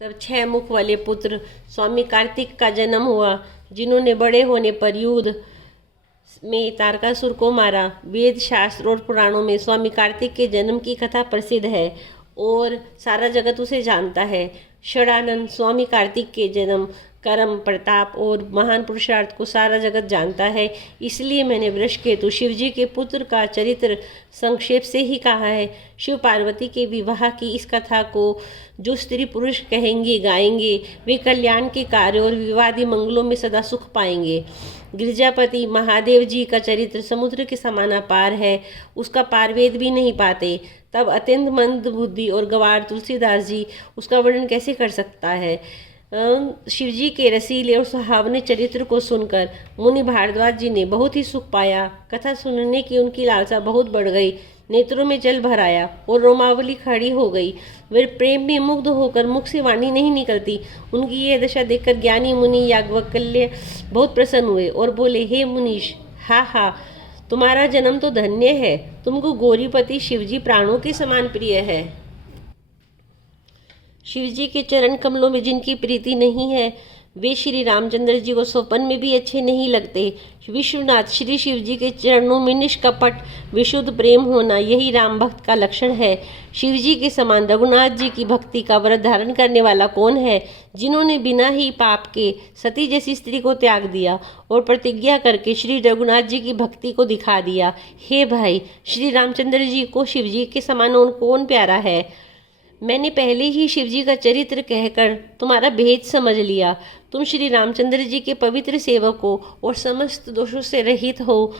तब 6 मुख वाले पुत्र स्वामी कार्तिक का जन्म हुआ, जिन्होंने बड़े होने पर युद्ध में तारकासुर को मारा। वेद शास्त्र और पुराणों में स्वामी कार्तिक के जन्म की कथा प्रसिद्ध है और सारा जगत उसे जानता है। षडानंद स्वामी कार्तिक के जन्म, कर्म, प्रताप और महान पुरुषार्थ को सारा जगत जानता है। इसलिए मैंने वृषकेतु शिवजी के पुत्र का चरित्र संक्षेप से ही कहा है। शिव पार्वती के विवाह की इस कथा को जो स्त्री पुरुष कहेंगे, गाएंगे, वे कल्याण के कार्य और विवादी मंगलों में सदा सुख पाएंगे। गिरिजापति महादेव जी का चरित्र समुद्र के समान अपार है, उसका पार वेद भी नहीं पाते। तब अत्यंत मंद बुद्धि और गवार तुलसीदास जी उसका वर्णन कैसे कर सकता है। शिवजी के रसीले और सुहावने चरित्र को सुनकर मुनि भारद्वाज जी ने बहुत ही सुख पाया। कथा सुनने की उनकी लालसा बहुत बढ़ गई, नेत्रों में जल भर आया और रोमावली खड़ी हो गई। वे प्रेम में मुग्ध होकर मुख से वाणी नहीं निकलती। उनकी ये दशा देखकर ज्ञानी मुनि याज्ञवल्क्य बहुत प्रसन्न हुए और बोले, हे मुनीश, हा, तुम्हारा जन्म तो धन्य है। तुमको गौरीपति शिवजी प्राणों के समान प्रिय है। शिवजी के चरण कमलों में जिनकी प्रीति नहीं है, वे श्री रामचंद्र जी को स्वप्न में भी अच्छे नहीं लगते। विश्वनाथ श्री शिवजी के चरणों में निष्कपट विशुद्ध प्रेम होना, यही राम भक्त का लक्षण है। शिवजी के समान रघुनाथ जी की भक्ति का व्रत धारण करने वाला कौन है, जिन्होंने बिना ही पाप के सती जैसी स्त्री को त्याग दिया और प्रतिज्ञा करके श्री रघुनाथ जी की भक्ति को दिखा दिया। हे भाई, श्री रामचंद्र जी को शिवजी के समान और कौन प्यारा है। मैंने पहले ही शिवजी का चरित्र कहकर तुम्हारा भेद समझ लिया। तुम श्री रामचंद्र जी के पवित्र सेवक हो और समस्त दोषों से रहित हो।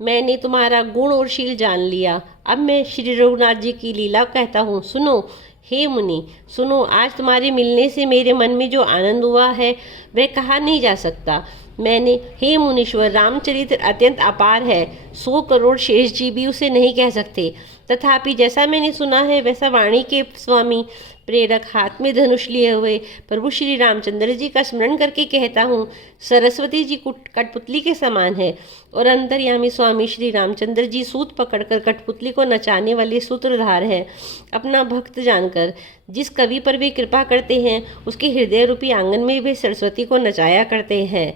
मैंने तुम्हारा गुण और शील जान लिया। अब मैं श्री रघुनाथ जी की लीला कहता हूँ, सुनो। हे मुनि, सुनो। आज तुम्हारे मिलने से मेरे मन में जो आनंद हुआ है वह कहा नहीं जा सकता। हे मुनीश्वर, रामचरित्र अत्यंत अपार है। 100 करोड़ शेष जी भी उसे नहीं कह सकते। तथापि जैसा मैंने सुना है वैसा वाणी के स्वामी प्रेरक हाथ में धनुष लिए हुए प्रभु श्री रामचंद्र जी का स्मरण करके कहता हूँ। सरस्वती जी कठपुतली के समान है और अंतर्यामी स्वामी श्री रामचंद्र जी सूत पकड़कर कठपुतली को नचाने वाले सूत्रधार है। अपना भक्त जानकर जिस कवि पर वे कृपा करते हैं, उसके हृदय रूपी आंगन में वे सरस्वती को नचाया करते हैं।